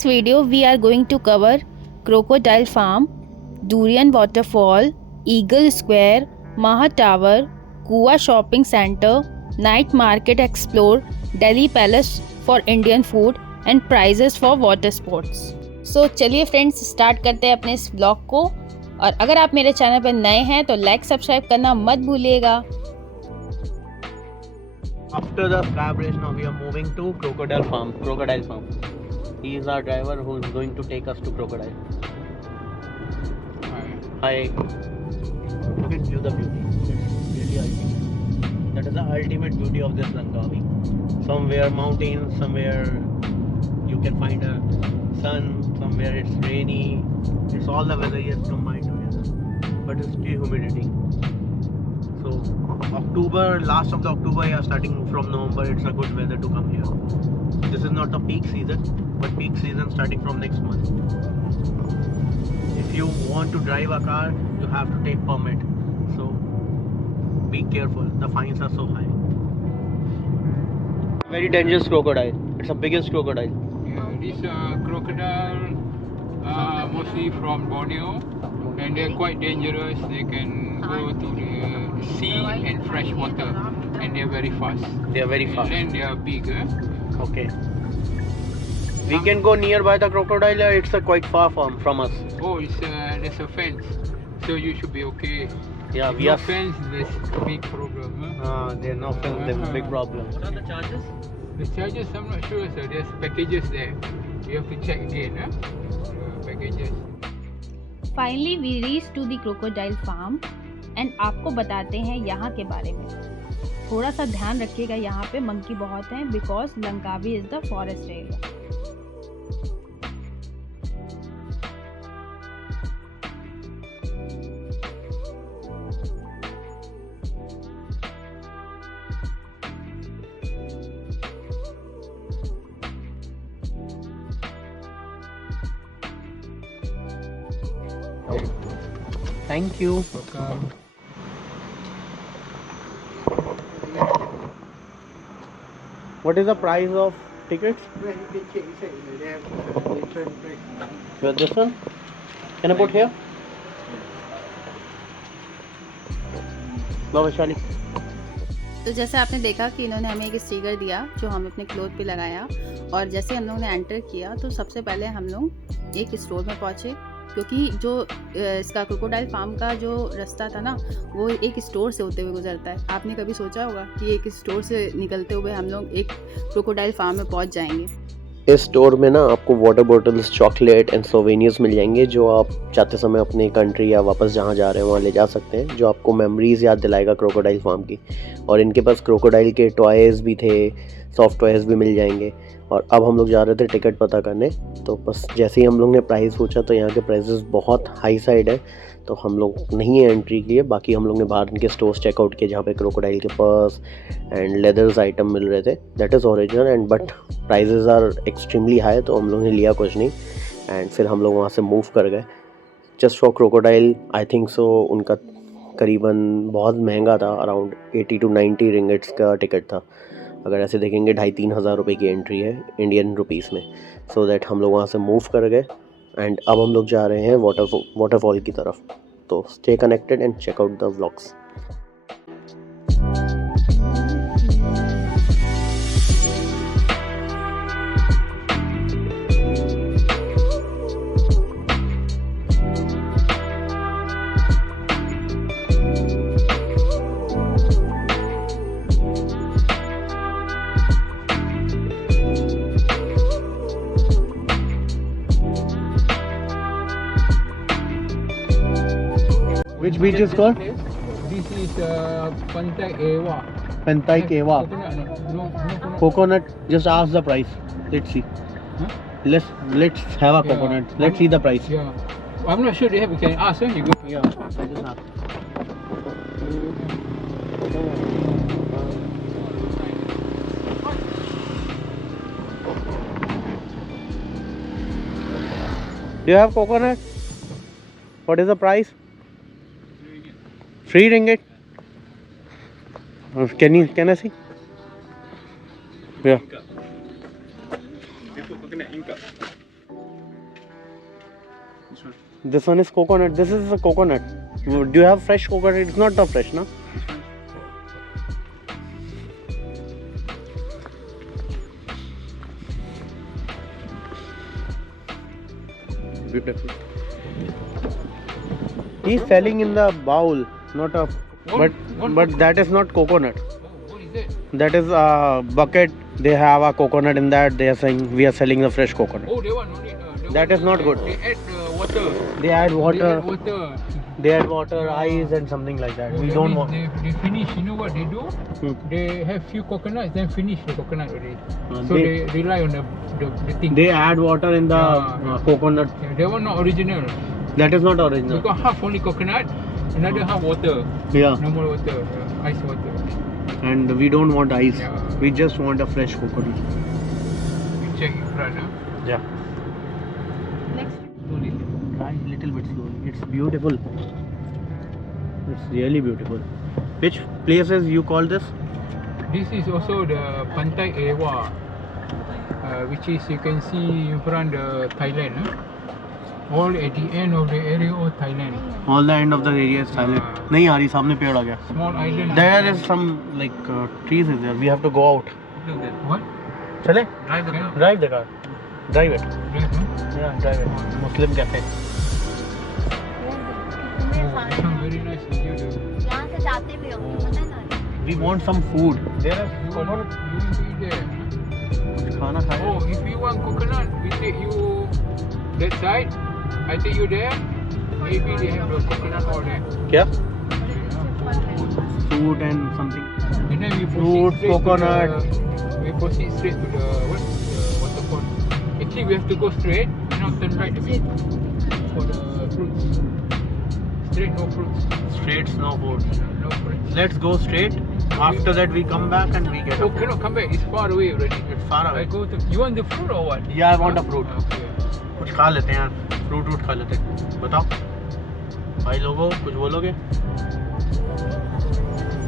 this video, we are going to cover Crocodile Farm, Durian Waterfall, Eagle Square, Maha Tower, Goa Shopping Center, Night Market Explore, Delhi Palace for Indian food and prices for water sports. So चलिए friends start करते हैं अपने इस blog को। और अगर आप मेरे चैनल पर नए हैं तो लाइक सब्सक्राइब करना मत भूलिएगा। After the Sky Bridge, now we are moving to Crocodile Farm. He is our driver who is going to take us to Crocodile. Hi. Look at view the beauty. It's really ultimate. That is the ultimate beauty of this Langkawi. Somewhere mountains, somewhere you can find a sun, somewhere it's rainy. It's all the weather is combined together. But it's still humidity. So October, last of the October, yeah, starting from November, it's a good weather to come here. This is not the peak season, but peak season starting from next month. If you want to drive a car, you have to take permit. So be careful. The fines are so high. Very dangerous crocodile. It's the biggest crocodile. Yeah, this crocodile mostly from Borneo, and they're quite dangerous. They can go to the sea and fresh water, and they're very fast. They are very fast. And they are big. Okay. We can go nearby the crocodile. It's quite far from us. Oh, there's a fence, so you should be okay. Yeah, if we no are. fence, there's a big problem. There's no fence. There's a big problem. What are the charges? The charges, I'm not sure. So there's packages there. You have to check again. Packages. Finally we reached to the Crocodile Farm and आपको बताते हैं यहाँ के बारे में। थोड़ा सा ध्यान रखिएगा, यहाँ पे मंकी बहुत हैं because Langkawi is the forest area. Thank you. Welcome. What is the price of tickets? Well, this one? Can I put here? लो वैशाली। तो जैसे आपने देखा कि इन्होंने हमें एक स्टिकर दिया जो हम अपने क्लोथ पे लगाया, और जैसे हम लोगों ने एंटर किया तो सबसे पहले हम लोग एक स्टोर में पहुँचे, क्योंकि जो इसका क्रोकोडाइल फार्म का जो रास्ता था ना वो एक स्टोर से होते हुए गुजरता है। आपने कभी सोचा होगा कि एक स्टोर से निकलते हुए हम लोग एक क्रोकोडाइल फार्म में पहुंच जाएंगे। इस स्टोर में ना आपको water bottles, chocolate and souvenirs मिल जाएंगे जो आप जाते समय अपने कंट्री या वापस जहाँ जा रहे हैं वहाँ ले जा सकते हैं, जो आपको मेमोरीज याद दिलाएगा क्रोकोडाइल फार्म की। और इनके पास क्रोकोडाइल के टॉयज़ भी थे, सॉफ्ट टॉयज़ भी मिल जाएंगे। और अब हम लोग जा रहे थे टिकट पता करने, तो बस जैसे ही हम लोग ने प्राइस पूछा तो यहाँ के प्राइसेस बहुत हाई साइड है, तो हम लोग नहीं है एंट्री के लिए। बाकी हम लोग ने बाहर इनके स्टोर्स चेकआउट किए जहाँ पे क्रोकोडाइल के पर्स एंड लेदर्स आइटम मिल रहे थे, that is original and but prices are extremely high, तो हम लोग ने लिया कुछ नहीं। एंड फिर हम लोग वहाँ से मूव कर गए just for crocodile. I think so उनका करीबन बहुत महंगा था, अराउंड 80 to 90 रिंगिट्स का टिकट था। अगर ऐसे देखेंगे 2,500-3 हज़ार रुपये की एंट्री है इंडियन रुपीस में। सो दैट हम लोग वहाँ से मूव कर गए एंड अब हम लोग जा रहे हैं वाटरफॉल की तरफ। तो stay connected and check out the vlogs. Which beach is called? This is Pantai Ewa. Pantai Ewa. No, Coconut. Just ask the price. Let's see. Huh? Let's have a coconut. Let's see the price. Yeah. I'm not sure they have. You can ask. You go. Yeah. I just ask. Do you have coconut? What is the price? 3 ringgit. Can I see? Yeah. This one is coconut. This is a coconut. Do you have fresh coconut? It's not the fresh, na? Beautiful. He's selling in the bowl, not a. But that is not coconut. What is it? That is a bucket. They have a coconut in that. They are saying we are selling the fresh coconut. Oh, they want only. That is not good. They add water. They add water. They add water. They add water, ice, and something like that. Oh, We that don't means want. They finish. You know what they do? They have few coconuts, then finish the coconut already. So they rely on the thing. They add water in the coconut. Yeah, they were not original. That is not original. We got half only coconut, another half water. Yeah. Normal water, ice water. And we don't want ice. Yeah. We just want a fresh coconut. You check in front, huh? Yeah. Slowly. Try little bit slowly. It's beautiful. It's really beautiful. Which places you call this? This is also the Pantai Ewa, which is you can see in front the Thailand. Huh? All at the end of the area of Thailand. All the end of the area is silent. नहीं आ रही सामने पेड़ आ गया. Small island. There is some like trees is there. We have to go out. What? चले? Drive the car. Drive the car. Drive it. Drive, huh? Yeah, drive it. Muslim cafe. Oh, this one very nice video. यहाँ से जाते भी होंगे पता है ना We want some food. There is You coconut. want to eat there? खाना खाए. Oh, if you want coconut, we take you that side. I take you there. Maybe they have the coconut all there. क्या? Fruit and something. And then we Fruit, proceed straight coconut. To the, we proceed straight to the what? The waterfall. Actually, we have to go straight and not turn right a bit for the fruits. Straight, no fruits. Straight, no food. No fruits. Let's go straight. After that, we come back and we get. Oh, cannot come back. It's far away already. It's far I away. go to. You want the fruit or what? Yeah, I want a fruit. Okay. कुछ खा लेते हैं यार. Fruit खा लेते हैं. बताओ. भाई लोगों कुछ बोलोगे?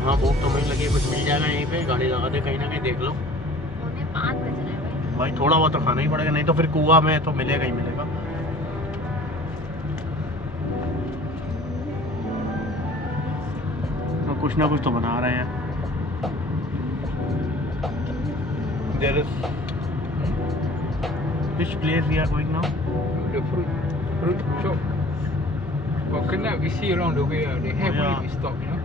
हाँ भूख तो नहीं लगी. कुछ मिल जाएगा यहीं पे. गाड़ी लगा दे कहीं ना कहीं देख लो. उन्हें 5 बज रहे हैं भाई थोड़ा बहुत तो खाना ही पड़ेगा. नहीं तो फिर कुआं में तो मिलेगा ही मिलेगा. तो कुछ ना कुछ तो बना रहे हैं. There is which place we are going now? The fruit shop. Coconut we see along the way. They have Yeah. only stock, you know.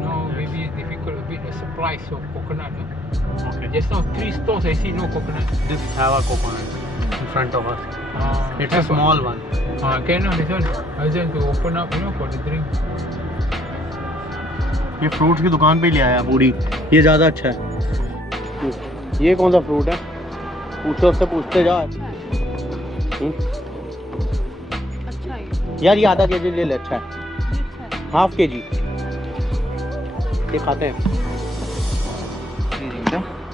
Now maybe it's difficult a bit the supplies of coconut. Okay. Just now 3 stores I see no coconut. This have a coconut in front of us. It's a have small one. Can this one. I want to open up, you know, for the drink. ये fruits की दुकान पे ही ले आया पूरी. ये ज़्यादा अच्छा है. ये कौन सा फ्रूट है? पूछो उससे. पूछते जा. अच्छा है यार ये आधा केजी ले ले. अच्छा है. Half KG. ये खाते हैं.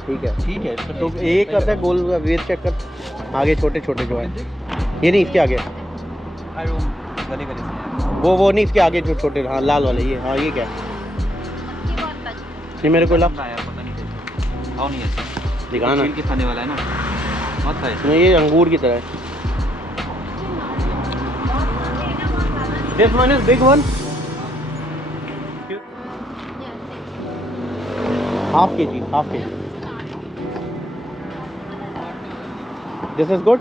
ठीक है. तो एक करते हैं गोल वेट चेक कर. आगे छोटे छोटे जो है. ये नहीं इसके आगे. वो नहीं इसके आगे जो छोटे. हाँ लाल वाले ये. हाँ ये क्या है? मक्खी बहुत बच ये मेरे को लगा. पता नहीं कैसे खाओ नहीं ऐसा दिखाना. छील के खाने वाला है ना मत खाए नहीं ये अंगूर की तरह है. This one is big one. Half kg. This is good.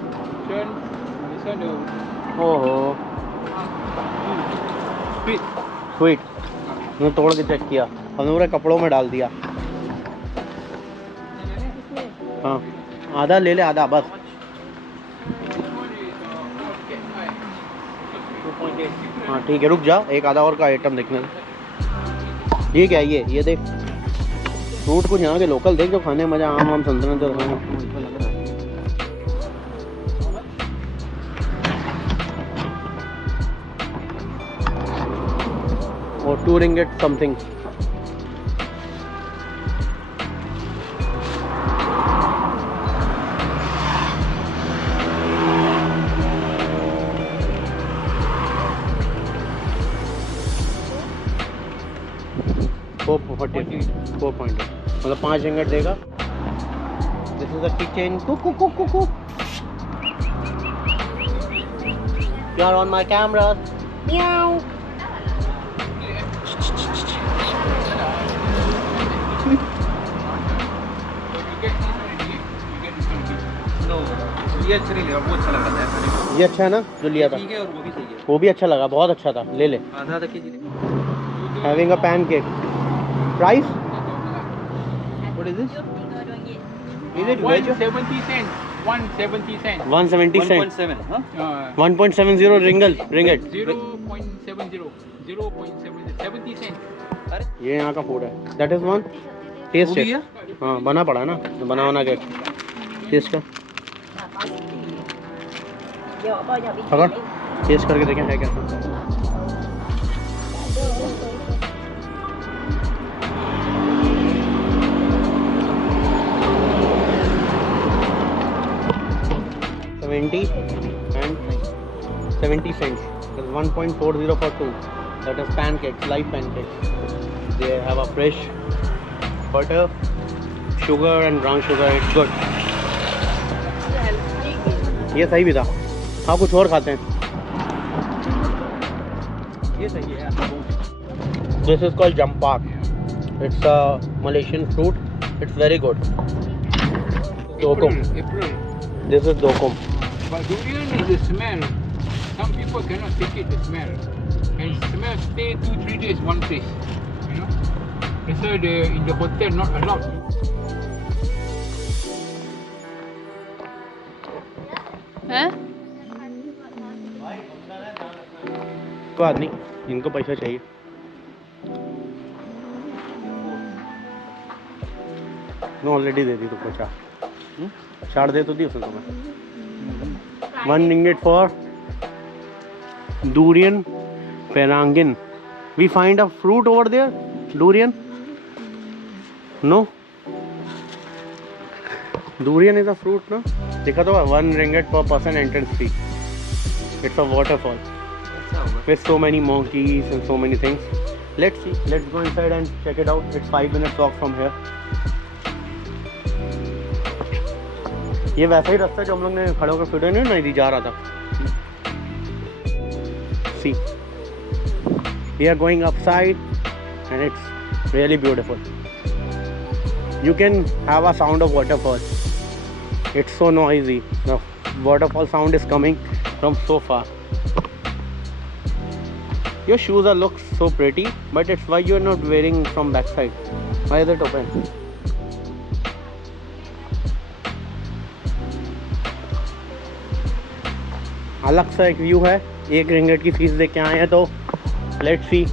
This one the Oh, sweet. sweet. मैंने तोड़ के चेक किया. हमने पूरे कपड़ों में डाल दिया. हाँ आधा ले ले. आधा बस. हाँ ठीक है. रुक जा. एक आधा और का आइटम देखने दे. ये क्या है? ये देख. फ्रूट कुछ यहाँ के लोकल देख जो खाने में मजा. आम संतरा तो और 2 ringgit something. $4.8 मतलब 5 ringgit देगा. This is a kitchen. Cook. You are on my camera. Meow. No ये अच्छा नहीं लगा, वो अच्छा लगा था। ये अच्छा है ना जो लिया था? ठीक है और वो भी सही है। वो भी अच्छा लगा, बहुत अच्छा था, ले ले। आधा आधा KG. Having a pancake. Price? What is this? Is it veg? 170 cents. 170 cents. 170 cent. 1.7, huh? 1.70 ringgit. 0.70. 0.70. 70 cents. अरे ये यहाँ का फूड है. That is one. Taste वो भी है. है? हाँ बना पड़ा है ना, बना के टेस्ट का. पकड़ टेस्ट करके देखें है क्या. and 70 cents. That's 1.40 for two. That is pancakes, live pancakes. They have a fresh butter, sugar and brown sugar. It's good. ये सही भी था. हाँ कुछ और खाते हैं. ये सही है। This is called jampak. It's a Malaysian fruit. It's very good. Dokum. April. This is dokum. But durian is the smell. Some people cannot take it, the smell. And smell stay 2-3 days one place. You know? That's why they in the hotel not allowed. हैं? कोई बात नहीं, इनको पैसा चाहिए. मैं already दे दी तुमको चार दे तो दी उसने तुम्हें. 1 ringgit for durian perangin. We find a fruit over there. Durian? No. Durian is a fruit, no? देखा तो 1 ringgit per person entrance fee. It's a waterfall with so many monkeys and so many things. Let's see. Let's go inside and check it out. It's 5 minutes walk from here. ये वैसा ही रास्ता जो हम लोग ने खड़े होकर फिर नहीं जा रहा था. See, we are going upside and it's really beautiful. You can have a sound of waterfall. It's so noisy. The waterfall sound is coming from so far. Your shoes are look so pretty, but it's why you are not wearing from backside. Why is it open? अलग सा एक view है. 1 रिंगट की fees दे के आए हैं तो let's see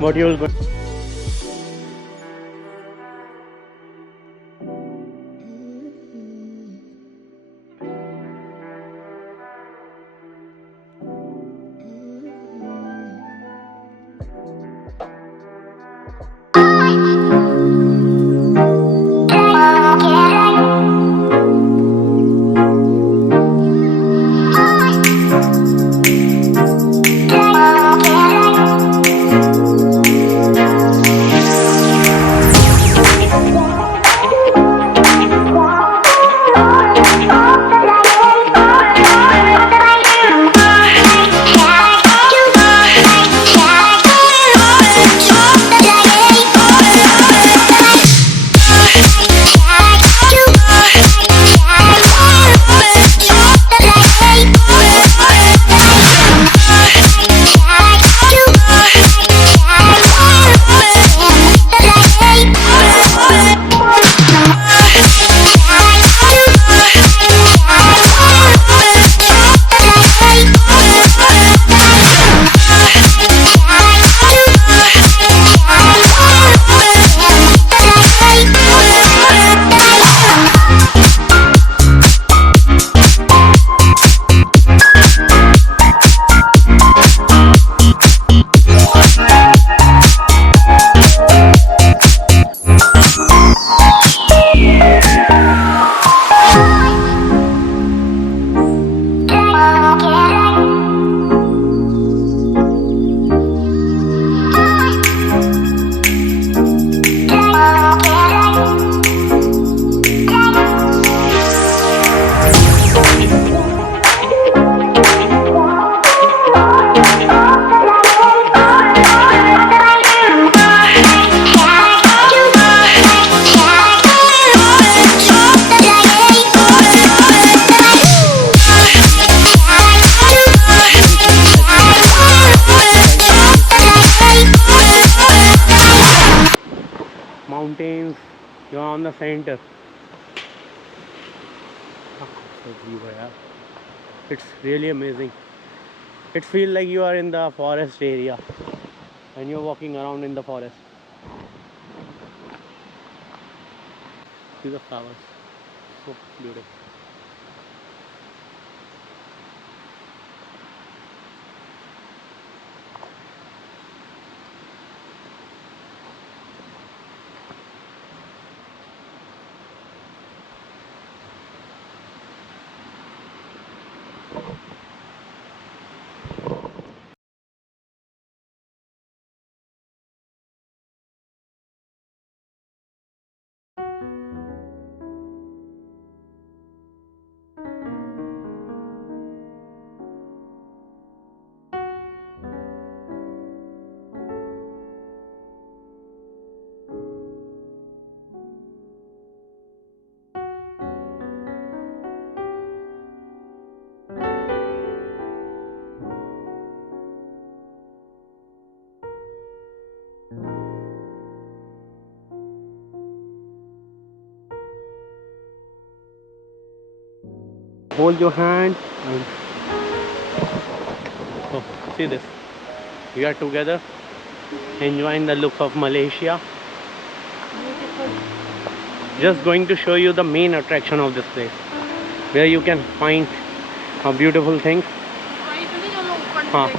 what you will. mountains, you are on the center. It's really amazing. It feels like you are in the forest area and you're walking around in the forest. See the flowers, so beautiful. Hold your hand and oh, see this. We are together enjoying the look of Malaysia. Just going to show you the main attraction of this place, where you can find a beautiful thing. हाँ.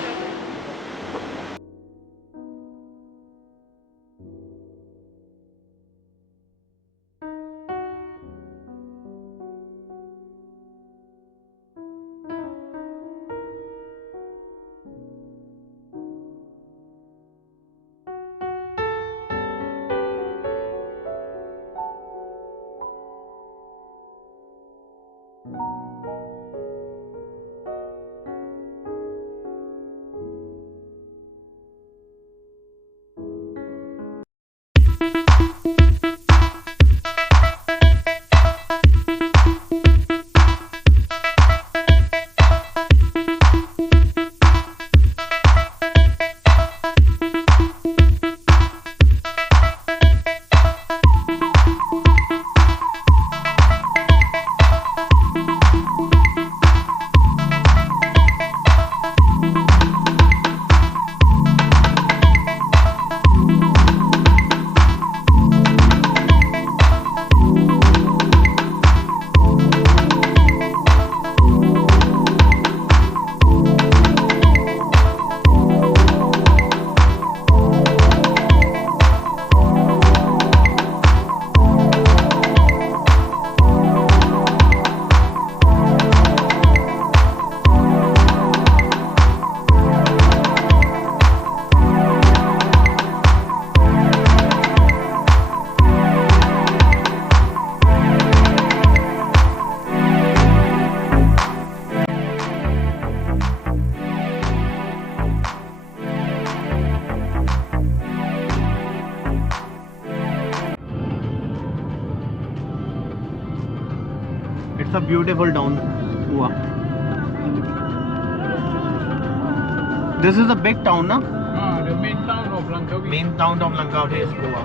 It's a beautiful town, Goa. This is a big town, na? The main town of Langkawi. Main town of Langkawi is Goa.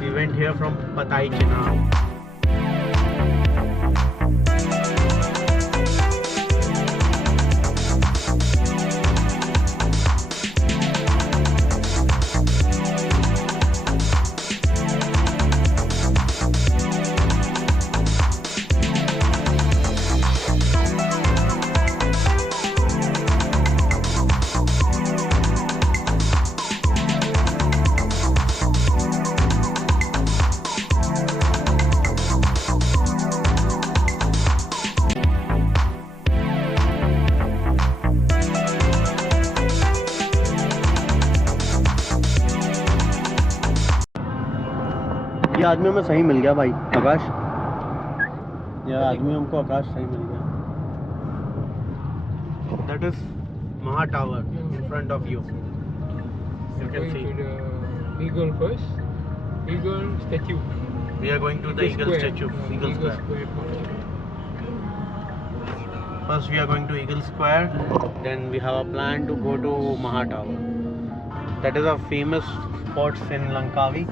We went here from Patai Chenab. ये आदमी हमें सही मिल गया भाई, आकाश। ये आदमी हमको आकाश सही मिल गया। That is Maha Tower in front of you. You can see. To the Eagle first. Eagle statue. We are going to the Eagle Square. statue, Eagle Square. Square. First we are going to Eagle Square, then we have a plan to go to Maha Tower. That is a famous spots in Langkawi.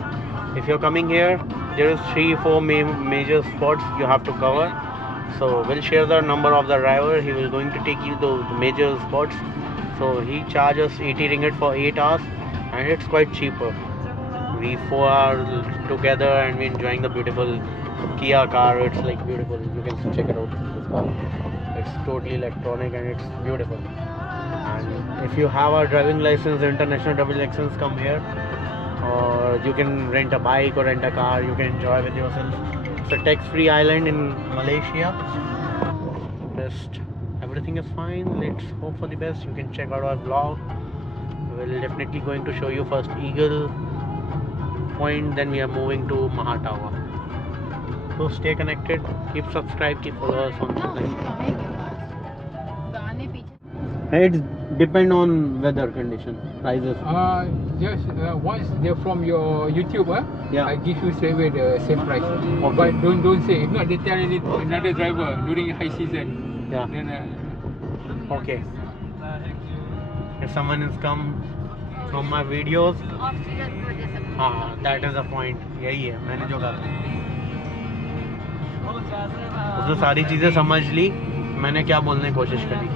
If you're coming here, there is 3-4 major spots you have to cover. So we'll share the number of the driver. He will going to take you to the major spots. So he charges 80 ringgit for 8 hours, and it's quite cheaper. We 4 are together and we enjoying the beautiful Kia car. It's like beautiful. You can check it out. This car. It's totally electronic and it's beautiful. And if you have a driving license, international driving license, come here. Or you can rent a bike or rent a car. You can enjoy with yourself. It's a tax-free island in Malaysia. Just everything is fine. Let's hope for the best. You can check out our vlog. We're definitely going to show you first Eagle Point, then we are moving to Maha Tower. So stay connected, keep subscribe, keep follow us on गाने पीछे It depend on weather condition, prices. Just once they're from your YouTuber, Yeah. I give you straight away the same price. Okay. But don't say. If not, they tell another driver during high season. Yeah. Then Okay. If someone has come from my videos, off season की वजह से हाँ, that is the point. यही है मैंने जो कहा उसने सारी चीज़ें समझ ली. मैंने क्या बोलने की कोशिश करी.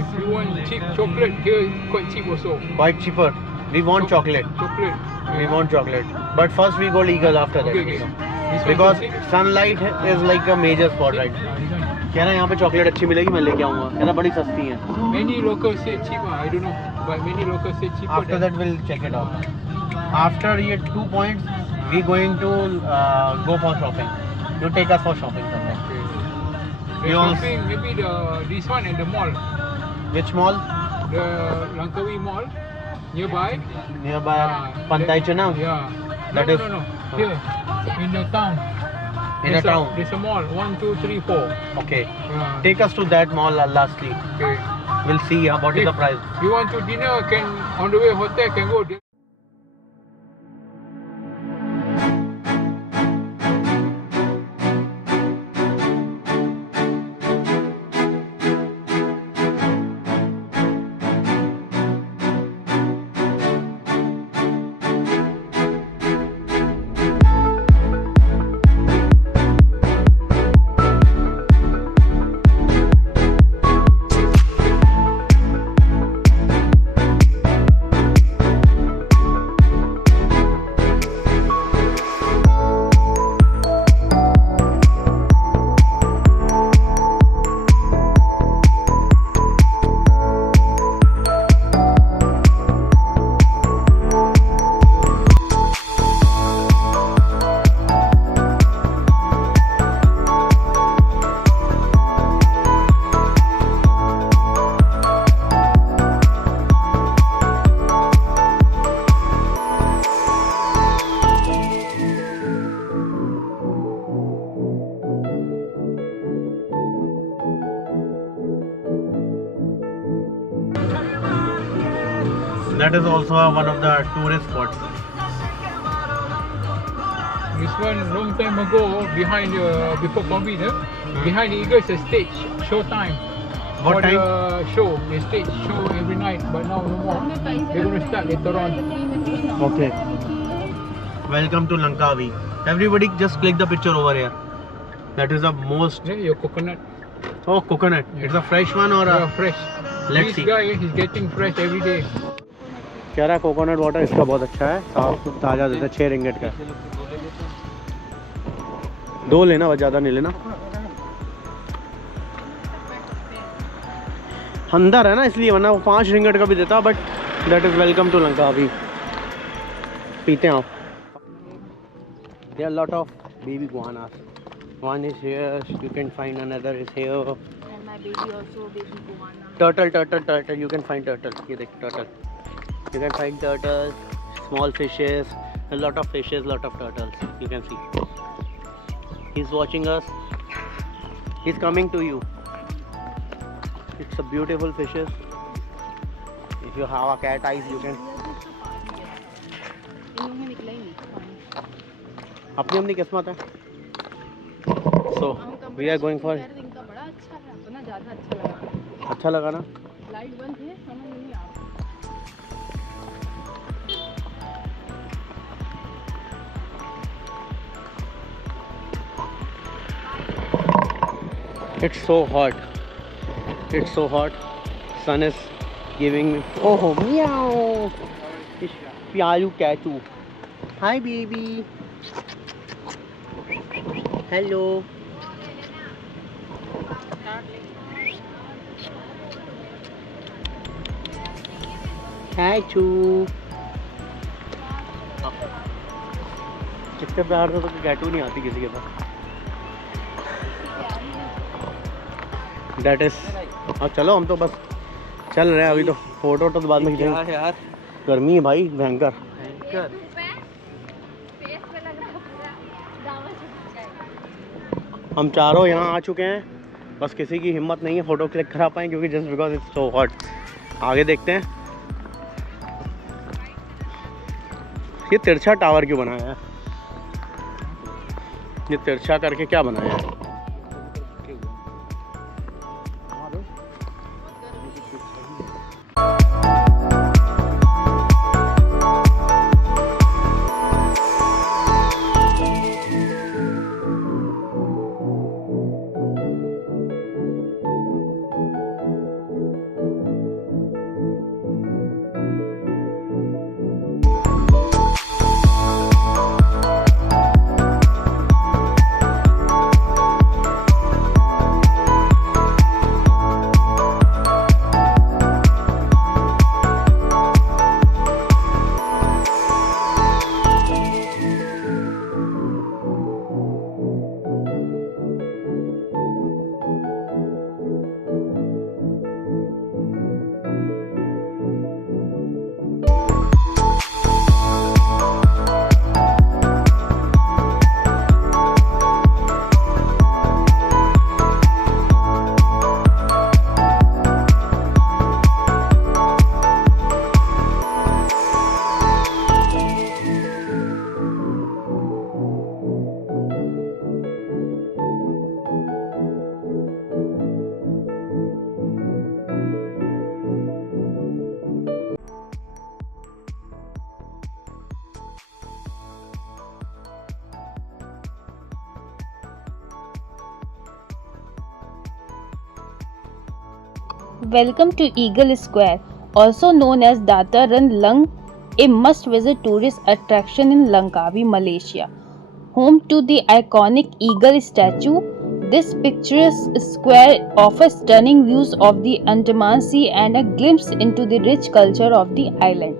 if you want cheap chocolate, here quite cheap also. Quite cheaper. We want chocolate. Chocolate. We want chocolate. But first we go legal after that. Okay, okay. This one Because so cheap? sunlight is like a major spot, right? This one. कह रहा है यहाँ पे chocolate अच्छी मिलेगी, मैं लेके आऊँगा. कह रहा बड़ी सस्ती है. Many locals say cheap. I don't know, but many locals say cheaper. After that we'll check it out. After ये 2 points, we going to go for shopping. You take us for shopping somewhere. Okay. The You also- shopping, maybe this one at the mall, Which mall? the Langkawi Mall, nearby. Nearby Ah, Pantai Chenang. Yeah. That no, is- no, no. Here, in the town. In a town. There's a mall. 1, 2, 3, 4. Okay. Yeah. Take us to that mall lastly. Okay. We'll see what is the price. You want to dinner? Can on the way hotel can go. That is also one of the tourist spots. This one long time ago behind before COVID, behind the Eagle is a stage show time. What For time? the show, they stage show every night, but now no more. They're going to start later on. Okay. Welcome to Langkawi. Everybody just click the picture over here. That is the most... Yeah, your coconut. Oh, coconut. Yeah. It's a fresh one or Yeah, a... fresh. Let's This see. guy, he's getting fresh every day. कह रहा है coconut water इसका बहुत अच्छा है, साफ ताज़ा देता है. 6 रिंगट का. 2 लेना, बस ज़्यादा नहीं लेना. अंदर है ना इसलिए, वरना वो 5 रिंगट का भी देता. But that is welcome to Langkawi. पीते हैं आप. There are a lot of baby guanas. One is here. You can find another is here. And my baby also baby guana. Turtle. You can find turtle. ये देख turtle. You can find turtles, small fishes, a lot of fishes, lot of turtles. You can see. He's watching us. He's coming to you. It's a beautiful fishes. If you have a cat eyes, you can. इनमें निकला ही नहीं. अपनी किस्मत है. So we are going for. इनका बड़ा अच्छा है, तो ना ज़्यादा अच्छा लगा. अच्छा लगा ना? लाइट बंद है, समझ नहीं आ रहा. It's so hot. It's so hot. Sun is giving me. Oh, meow. It's Pialu Katu. Hi, baby. Hello. Hi, Chu. इतने प्यार से तो कैटू नहीं आती किसी के पास. That is. अब चलो हम तो बस चल रहे हैं अभी तो. फोटो तो बाद में खींचेंगे यार. गर्मी है भाई भयंकर. हम चारों यहाँ आ चुके हैं. बस किसी की हिम्मत नहीं है फोटो क्लिक करा पाए क्योंकि just because it's so hot. आगे देखते हैं. ये तिरछा टावर क्यों बनाया है? ये तिरछा करके क्या बनाया है? Welcome to Eagle Square, also known as Dataran Lung, a must-visit tourist attraction in Langkawi, Malaysia. Home to the iconic eagle statue, this picturesque square offers stunning views of the Andaman Sea and a glimpse into the rich culture of the island.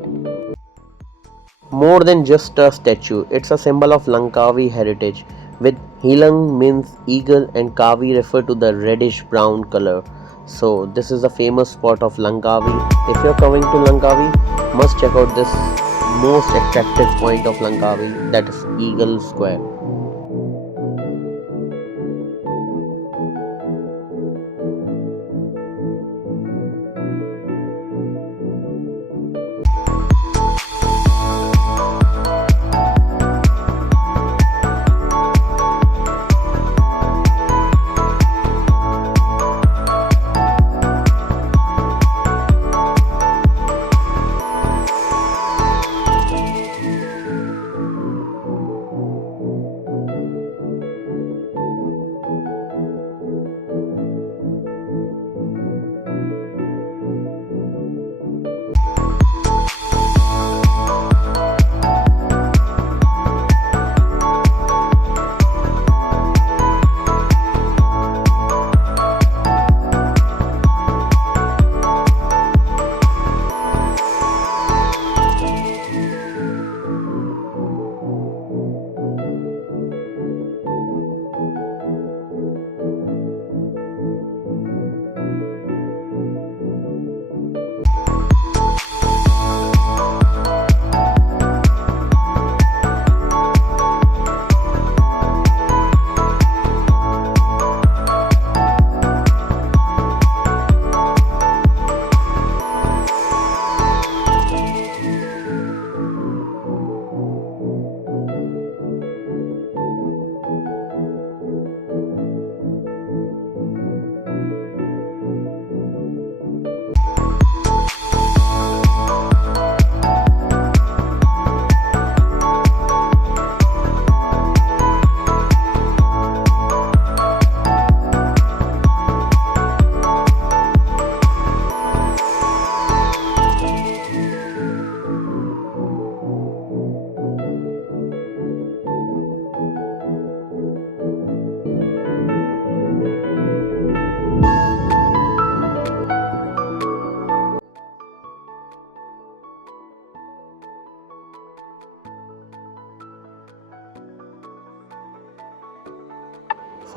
More than just a statue, it's a symbol of Langkawi heritage, with Hilang means eagle and Kavi refer to the reddish brown color. So this is a famous spot of Langkawi. If you're coming to Langkawi, must check out this most attractive point of Langkawi, that is Eagle Square.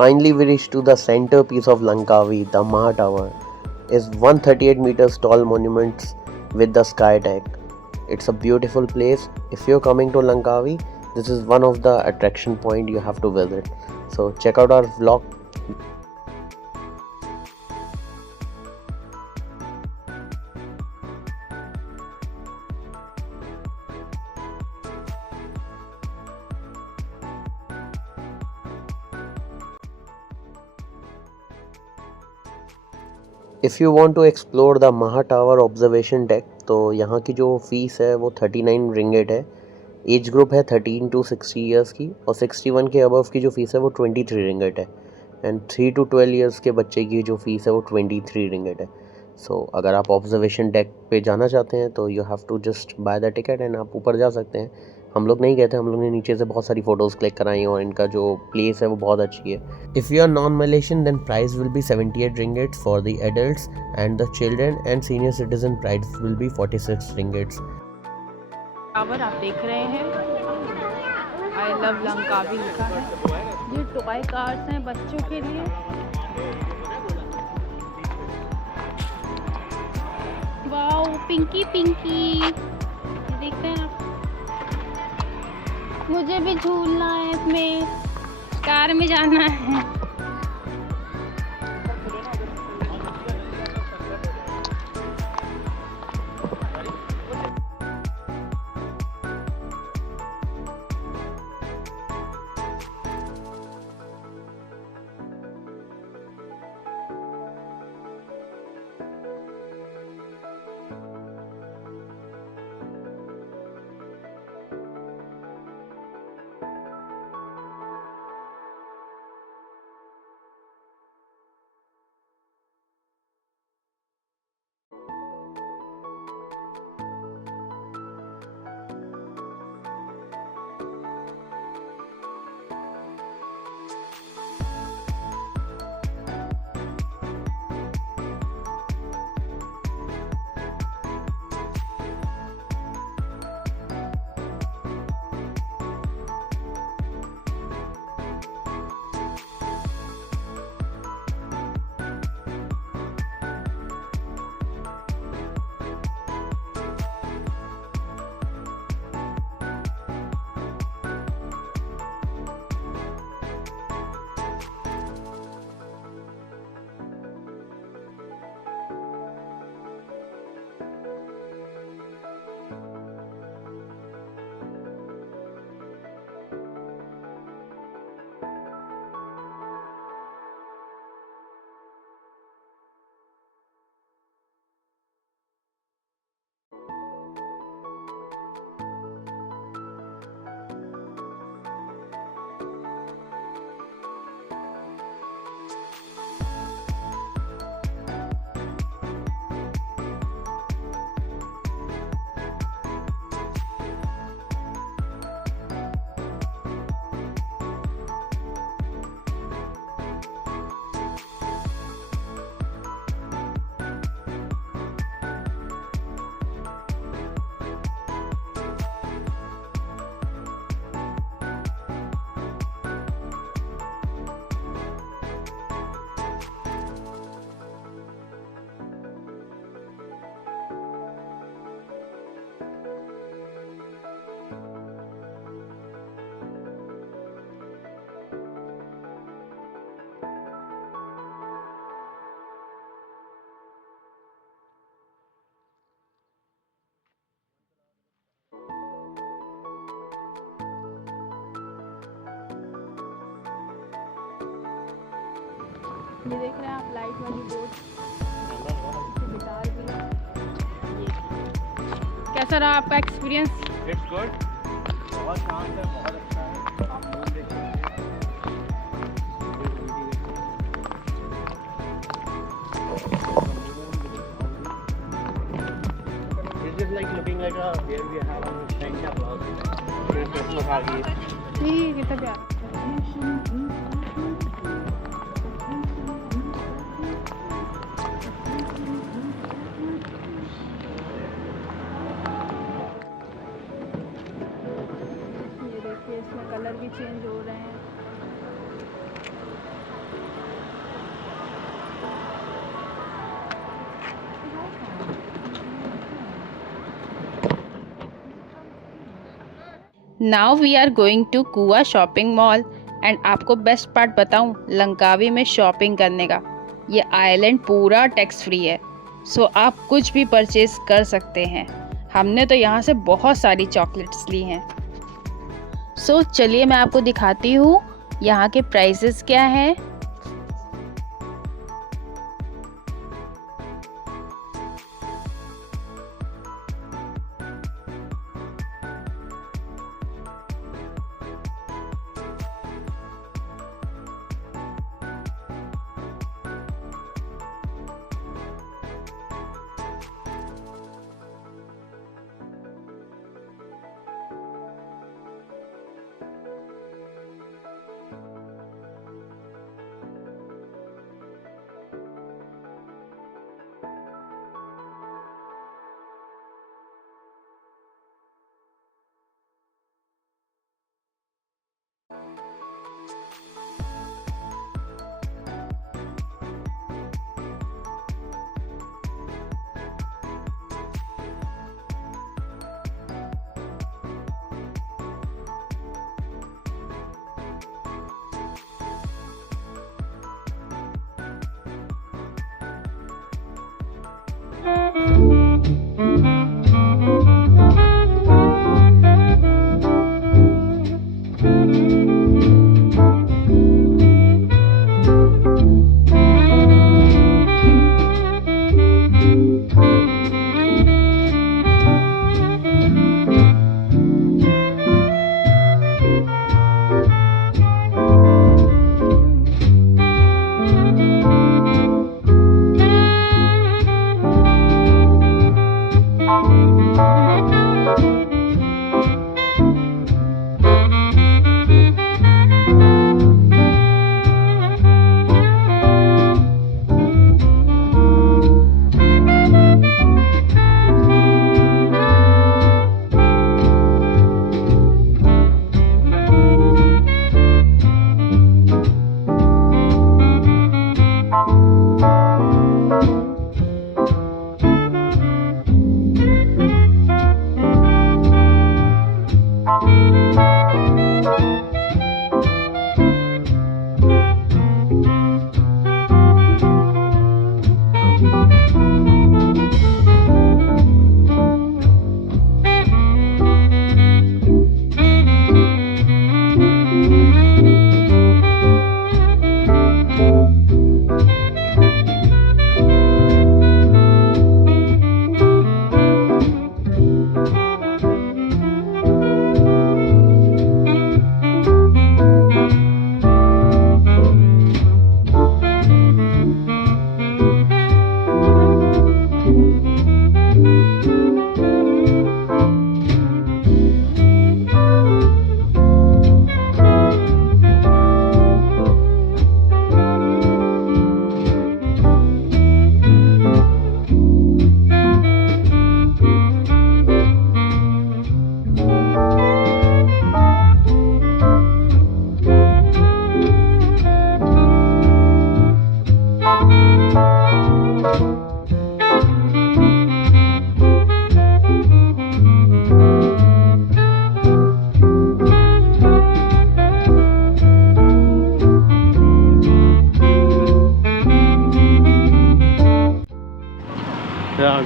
Finally, we reached to the centerpiece of Langkawi, the Maha Tower. Is 138 meters tall monument with the sky deck. It's a beautiful place. If you're coming to Langkawi, this is one of the attraction point you have to visit. So check out our vlog. If you want to explore the Maha tower observation deck, तो यहाँ की जो fees है वो 39 ringgit है। Age group है 13 to 60 years की, और 61 के अबव की जो फ़ीस है वो 23 रिंगेट है। एंड 3 to 12 ईयर्स के बच्चे की जो फ़ीस है वो 23 रिंगेट है। सो अगर आप ऑब्जर्वेशन डेक पे जाना चाहते हैं तो you have to just buy the ticket and आप ऊपर जा सकते हैं। हम लोग नहीं गए थे, हम लोग ने नीचे से बहुत सारी फ़ोटोज़ क्लिक कराई और इनका जो प्लेस है वो बहुत अच्छी है। If you are non Malaysian then price will be 78 ringgits for the adults, and the children and senior citizen price will be 46 ringgits. Tower आप देख रहे हैं, आई लव लंकावी लिखा है। ये टॉय कार्स हैं बच्चों के लिए। वाओ, पिंकी पिंकी, ये देखते हैं आप। मुझे भी झूलना है इसमें, कार में जाना है। ये देख रहे हैं आप, लाइट वाली बोट, गिटार भी है। कैसा रहा आपका एक्सपीरियंस? इट्स गुड, बहुत शांत है, बहुत अच्छा है। आप मून देख सकते हैं। It's just like looking like a where we have on Santa Claus. Christmas आ गई। ठीक, कितना प्यारा। ये देखिए, इसमें कलर भी चेंज हो रहे हैं। Now we are going to Kuah shopping mall and आपको बेस्ट पार्ट बताऊं, लंकावी में शॉपिंग करने का। ये आइलैंड पूरा टैक्स फ्री है, सो आप कुछ भी परचेज कर सकते हैं। हमने तो यहाँ से बहुत सारी चॉकलेट्स ली हैं। सो चलिए मैं आपको दिखाती हूँ यहाँ के प्राइसेस क्या हैं।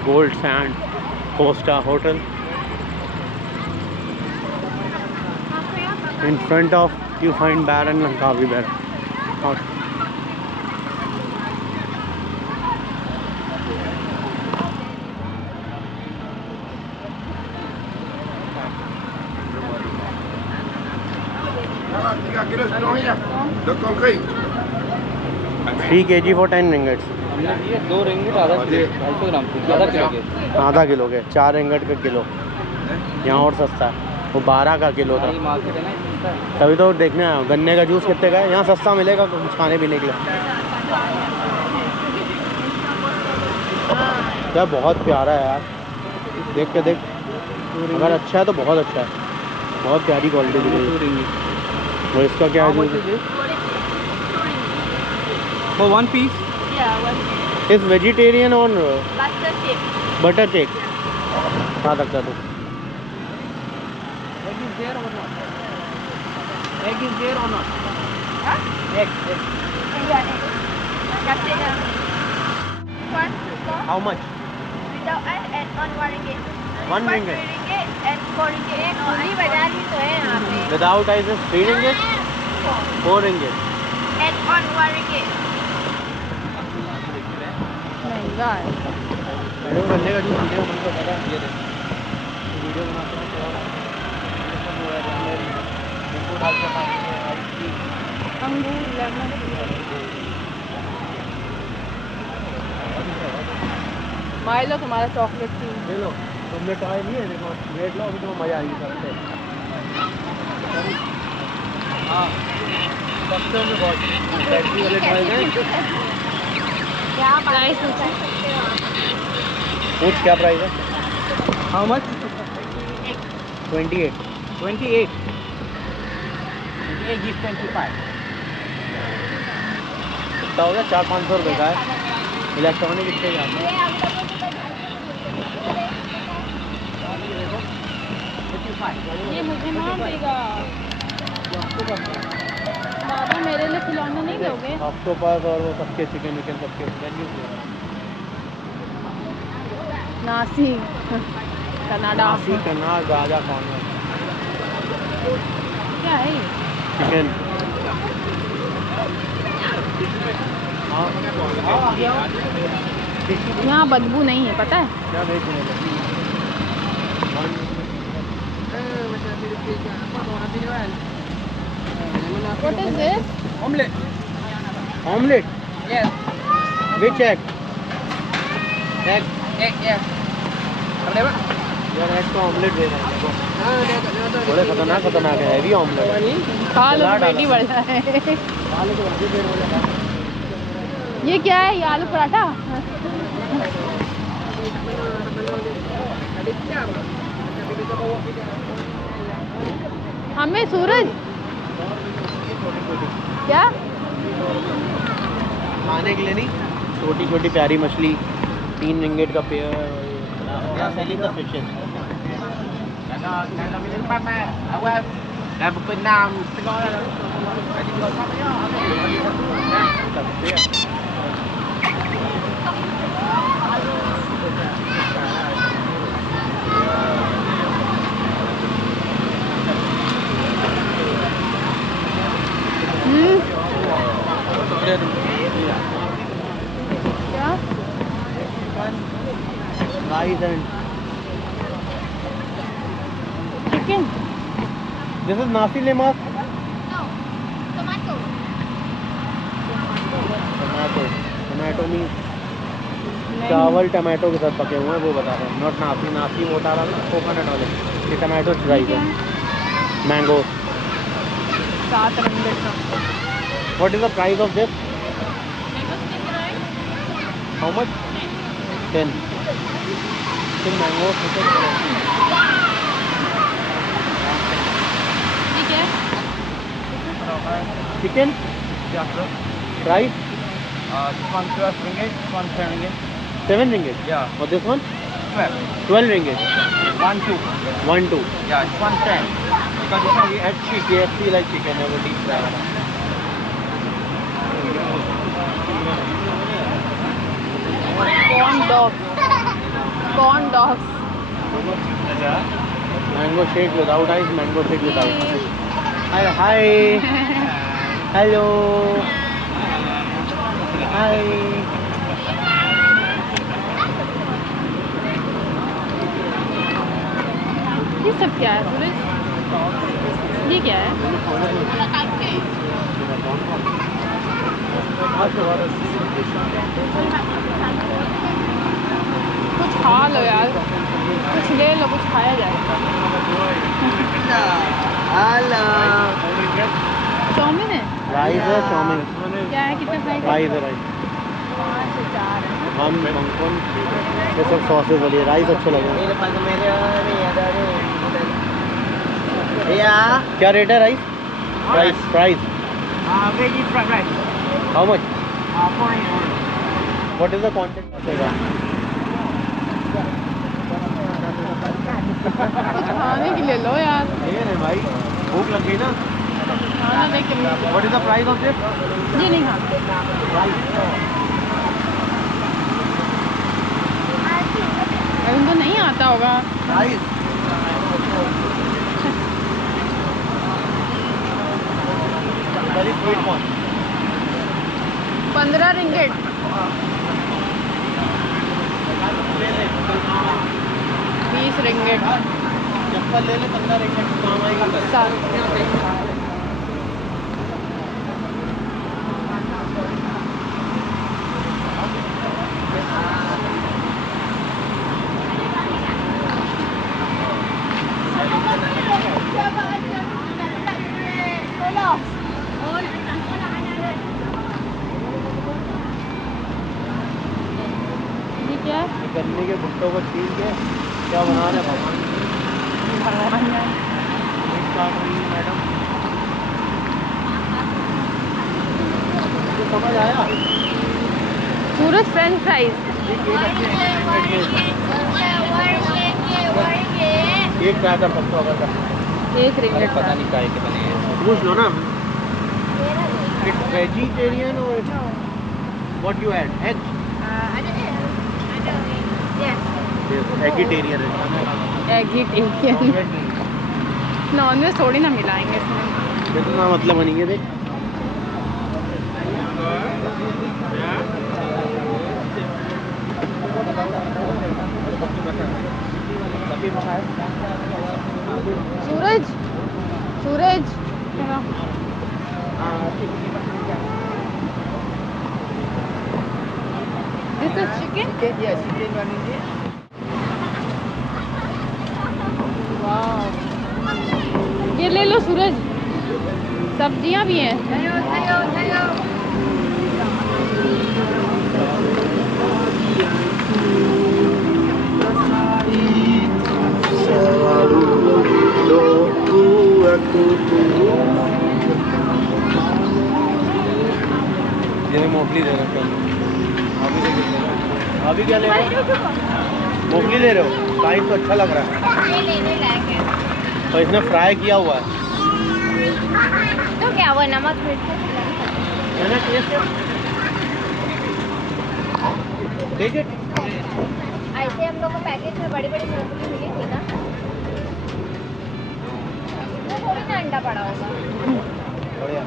Gold Sand 4-star hotel. In front of you find Baron Langkawi Baron. Three kg for 10 ringgits. हमने दिए 2 रिंगिट आधा किलो 250 ग्राम आधा किलो के आधा किलो के 4 रिंगट का किलो। यहाँ और सस्ता है, वो 12 का किलो था। ये मार्केट है ना, सस्ता है। तभी तो देखने आया हूँ गन्ने का जूस कितने का है। यहाँ सस्ता मिलेगा कुछ खाने पीने के लिए। क्या बहुत प्यारा है यार, देख के देख, अगर अच्छा है तो बहुत अच्छा है, बहुत प्यारी क्वालिटी दिख रही है। और इसका क्या है? For 1 piece? Yeah, 1 piece. इस वेजिटेरियन और Butter cake. बटर केक खा सकता तू। there or not? Egg is there or not? Huh? Egg. Yeah, Captain. One, four. How much? Without egg and on 1 ringgit. 1 One ringgit. 3 ringgit and 4 ringgit. No, I बता दी तो है यहाँ पे. Without ice is 3 ringgit? 4 ringgit. And on 1 ringgit. महंगा है। Video बनने का जो वीडियो बनकर बता ये दे वीडियो बनाते हैं तो डाल के खाएंगे अंगूर लेमन माइलो तुम्हारा चॉकलेट की ले लो तुमने ट्राई नहीं है देखो वेट लो अभी तुम्हें मजा आएगी सबसे हाँ सबसे में बहुत बैटरी वाले ट्राई है क्या प्राइस पूछ क्या प्राइस है हाउ मच 28 28 एक गिफ्ट 25 कितना हो गया 400-500 रुपये का है इलेक्ट्रॉनिक इतने का ये मुझे ना देगा बाबा मेरे लिए खिलौने नहीं दोगे ऑक्टोपस और वो सबके चिकन विकन सबके मेन्यू नासी कनाडा नासी कनाल राजा कॉर्नर क्या है ये चिकन यहाँ बदबू नहीं है पता है क्या भेज What is this? Omelette omelette Yes. Which egg egg Egg, yes. Apa dia, Pak? यार एग तो ऑमलेट दे रहे हैं बड़े खतरनाक है हैवी ऑमलेट खा लो पेट ही बढ़ जाए ये क्या है ये आलू पराठा हमें सूरज क्या खाने के लिए नहीं छोटी छोटी प्यारी मछली 3 रिंगेट का pair selling the fishes dah berpenam tengok dah. क्या Rice and chicken this is nasi lemak. No, tomato. Tomato means चावल टमाटो के साथ पके हुए हैं वो बता रहे हैं नॉट नासी नासी वो बता रहा था कोकोनट वाले ये टमाटो राइस है मैंगो 7 ringgit का what is the price of this how much 10 mango ठीक है chicken price This one 12 ringgit, this one 10 ringgit. 7 ringgit Yeah. और this one 12 ringgit 1, 2. 1 2 Yeah, this one 10. Because this one we add cheese. KFC like chicken है वो deep fry corn dogs mango shake without ice mango shake without hi hi hello hi ये सब क्या है सूरज ये क्या है कुछ खा लो यार कुछ ले लो कुछ खाया जाए हेलो चाउमीन है राइस है चाउमीन क्या है कितना प्राइस राइस है राइस 5 से 4 है हम मंगकन ये सब सॉसेस वाली राइस अच्छे लगे क्या रेट है rice price price Veggie fried rice. How much 4 ringgit. What is the quantity कुछ खाने के लिए लो यार, ये नहीं भाई, भूख लग गई ना। खाना लेके लो। What is the price of this? ये नहीं खाना, उनको नहीं आता होगा। Price very sweet one. 15 ringgit. 20 ringgit. चप्पल ले ले, 15 रिंगिट काम आएगी। सात। ये क्या है? गन्ने के भुट्टों को छील के क्या बना रहे हैं भगवान? मीट काट रही है मैडम। तो समझ आया? सूरज फ्रेंच फ्राइज। एक क्या कर सकते हो अगर कर? 1 रिंगिट। पता नहीं काय के बने हैं। पूछ लो ना। इट्स वेजिटेरियन और what you add? Egg? Eggetarian है। एगिटेरियन। नॉनवेज थोड़ी ना मिलाएंगे इसमें। कितना मतलब बनी है देख। सूरज, सूरज दिस इज चिकन। वाह, ये ले लो सूरज, सब्जियां भी हैं। ये मूंगफली दे रहे हो? अभी क्या ले रहे हो? मूंगफली ले रहे हो? साइज तो अच्छा लग रहा है। तो इसने फ्राई किया हुआ है। तो क्या वो नमक मिर्च है ना टेस्ट? देखिए ऐसे हम लोग को पैकेज में बड़ी बड़ी मूंगफली मिली थी ना, इसमें थोड़ी ना अंडा पड़ा होगा। बढ़िया।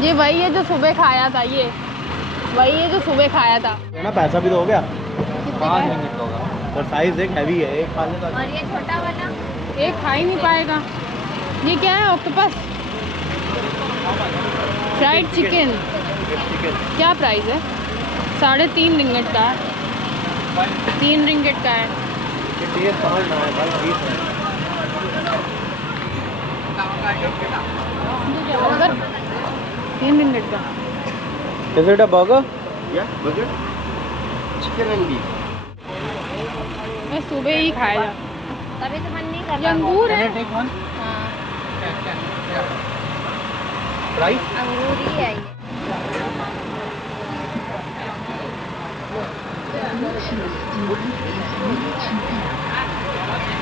ये वही है जो सुबह खाया था, ये वही है जो सुबह खाया था। है ना, पैसा भी तो हो गया। कितने का है? और साइज देख, हैवी है, एक खा ले तो। और ये छोटा वाला एक खा ही नहीं पाएगा। ये क्या है? Octopus fried chicken. क्या प्राइस है? 3.5 रिंगिट का है। 3 रिंगिट का है। ये टेस्ट समझ ना है भाई, 20 है। अगर 3 रिंगिट का। Is it a burger? Yeah, burger. Chicken and beef. मैं सुबह ही खाया था। तभी तो मन नहीं कर ये रहा। अंगूर है। take one? हाँ, Price? अंगूर ही है ये।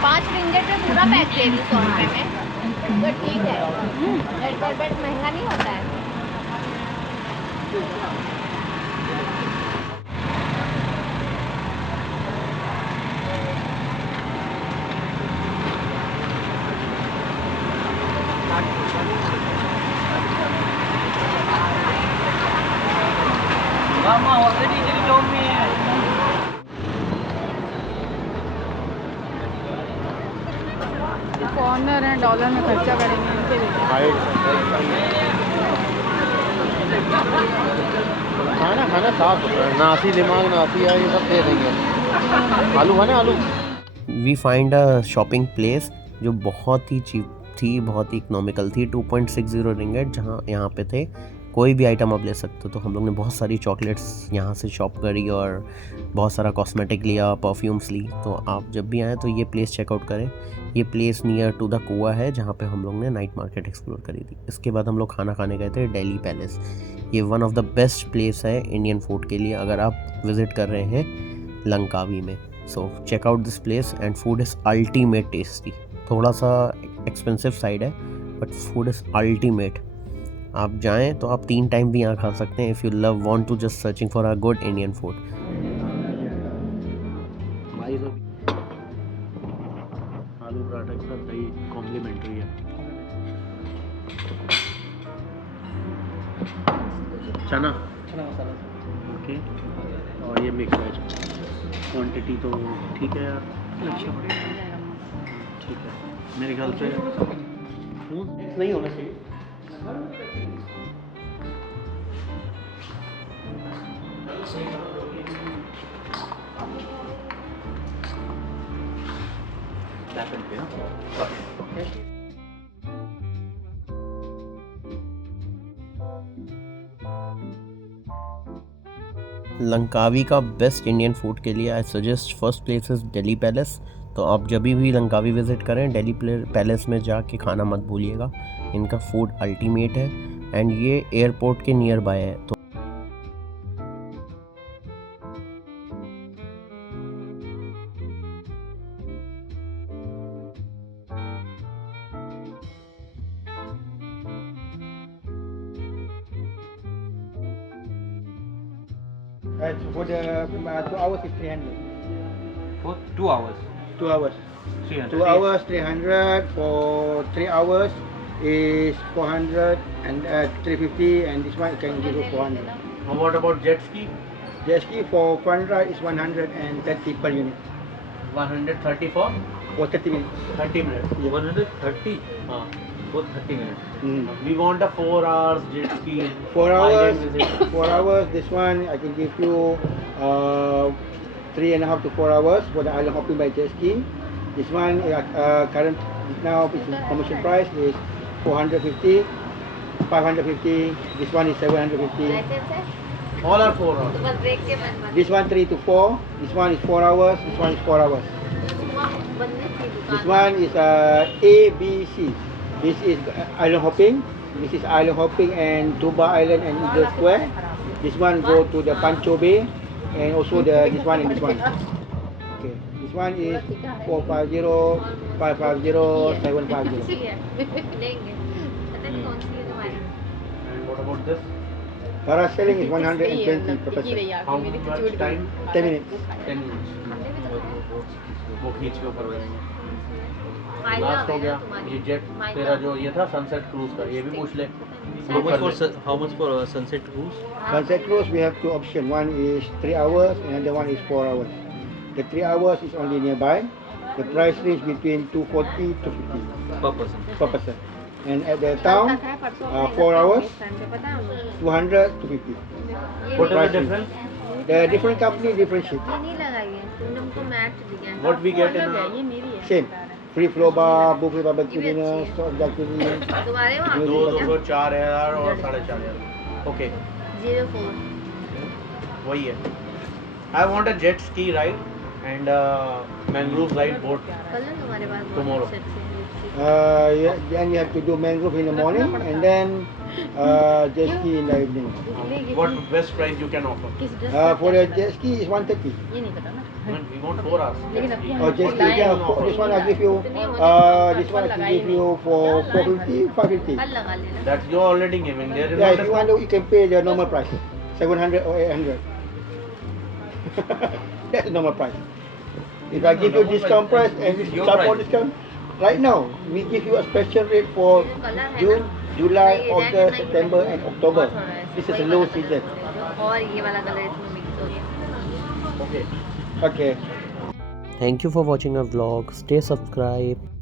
पाँच रिंगिट में पूरा पैक दे दी 100 रुपये में, तो ठीक है। रेड वेलवेट महंगा नहीं होता है। फॉरनर हैं, डॉलर में खर्चा करेंगे इनके लिए। खाना खाना साफ सुथरा, नासी दिमाग नासी है, ये सब दे देंगे। आलू है ना, आलू। We find a shopping place जो बहुत ही चीप थी, बहुत ही इकोनॉमिकल थी, 2.60 रिंगेट, जहाँ यहाँ पे थे कोई भी आइटम आप ले सकते हो। तो हम लोग ने बहुत सारी चॉकलेट्स यहाँ से शॉप करी और बहुत सारा कॉस्मेटिक लिया, परफ्यूम्स ली। तो आप जब भी आएँ तो ये प्लेस चेकआउट करें। ये प्लेस नियर टू द कुआ है, जहाँ पे हम लोग ने नाइट मार्केट एक्सप्लोर करी थी। इसके बाद हम लोग खाना खाने गए थे दिल्ली पैलेस। ये one of the best place है इंडियन फूड के लिए अगर आप विज़िट कर रहे हैं लंकावी में। So check out this place and food is ultimate tasty. थोड़ा सा एक्सपेंसिव साइड है बट फूड इज़ अल्टीमेट। आप जाएं तो आप 3 टाइम भी यहाँ खा सकते हैं if you love want to just searching for a good Indian food. आलू पराठा के साथ सही कॉम्प्लीमेंट्री है। चना मसाला, ओके। और ये मिक्स वेज, क्वांटिटी तो ठीक है यार, ठीक है। मेरे ख्याल से नहीं होना चाहिए। लंकावी का बेस्ट इंडियन फूड के लिए I suggest first place is Delhi palace. तो आप जब भी लंकावी विज़िट करें दिल्ली पैलेस में जाके खाना मत भूलिएगा। इनका फूड अल्टीमेट है एंड ये एयरपोर्ट के नियर बाय है। तो For the 2 hours is 300. For 2 hours. 2 hours. 300. 2 hours 300. For 3 hours is 400 and 350, and this one can give you 400. And what about jet ski? Jet ski for 400 is 130 per unit 130 for for 30 minutes. 30 minutes. Yeah. 130 for 30 minutes. We want a 4 hours jet ski. 4 hours. island visit. 4 hours. This one I can give you 3.5 to 4 hours for the island hopping by jet ski. This one current now commercial price is 450, 550. This one is 750. Licence है All are 4 hours. तो बस break के बंद This one 3 to 4. This one is 4 hours. This one is 4 hours. बनने थी This दुकान one is A, B, C. This is island hopping. This is island hopping and Tuba Island and Eagle Square. This one go to the Pancho Bay and also this one and this one. Okay. This one is 450, 550, 750. लेंगे पता नहीं कौन सी है तुम्हारी And what about this? Parasailing is 120 per person. How much time? 10 minutes. 10 minutes. वो खींच के ऊपर करेंगे। माइला लास्ट हो है गया ना तुम्हारी ये जेट तेरा जो ये था सनसेट क्रूज का, ये भी पूछ ले। How much for sunset cruise? Sunset cruise we have two options. One is 3 hours and another one is 4 hours. The 3 hours is only nearby. The price range between 240 to 50 Per person. per person. And at the town, 4 hours, 200 to 50. What is the Price difference? The different company, different ship. ये नहीं लगाई है तुमने हमको match दिया है What we get in ये a मेरी है Same. Free flow bar, buffet barbecue dinner, soft jacuzzi. तुम्हारे वहाँ दो- दो 4,000 और 4,500। ओके 04 वही है। I want a jet ski ride and mangrove ride boat कल ना तुम्हारे पास Tomorrow. Then you have to do mangrove in the morning and then jet ski in the evening. What best price you can offer? For the jet ski is 130. ये नहीं पता ना we want 4 hours लेकिन अभी Oh, jet ski, yeah, this one I give you. This one I can give you for 450, 550. कल लगा लेना that's you already given there is Yeah, if you want to, you can pay the normal price, 700 or 800. That's the normal price. If I give you discount price and this Your support price. discount, right now we give you a special rate for June, July, August, September, and October. This is a low season. और ये वाला colour इसमें mix हो गया okay Okay. thank you for watching our vlog. Stay subscribed.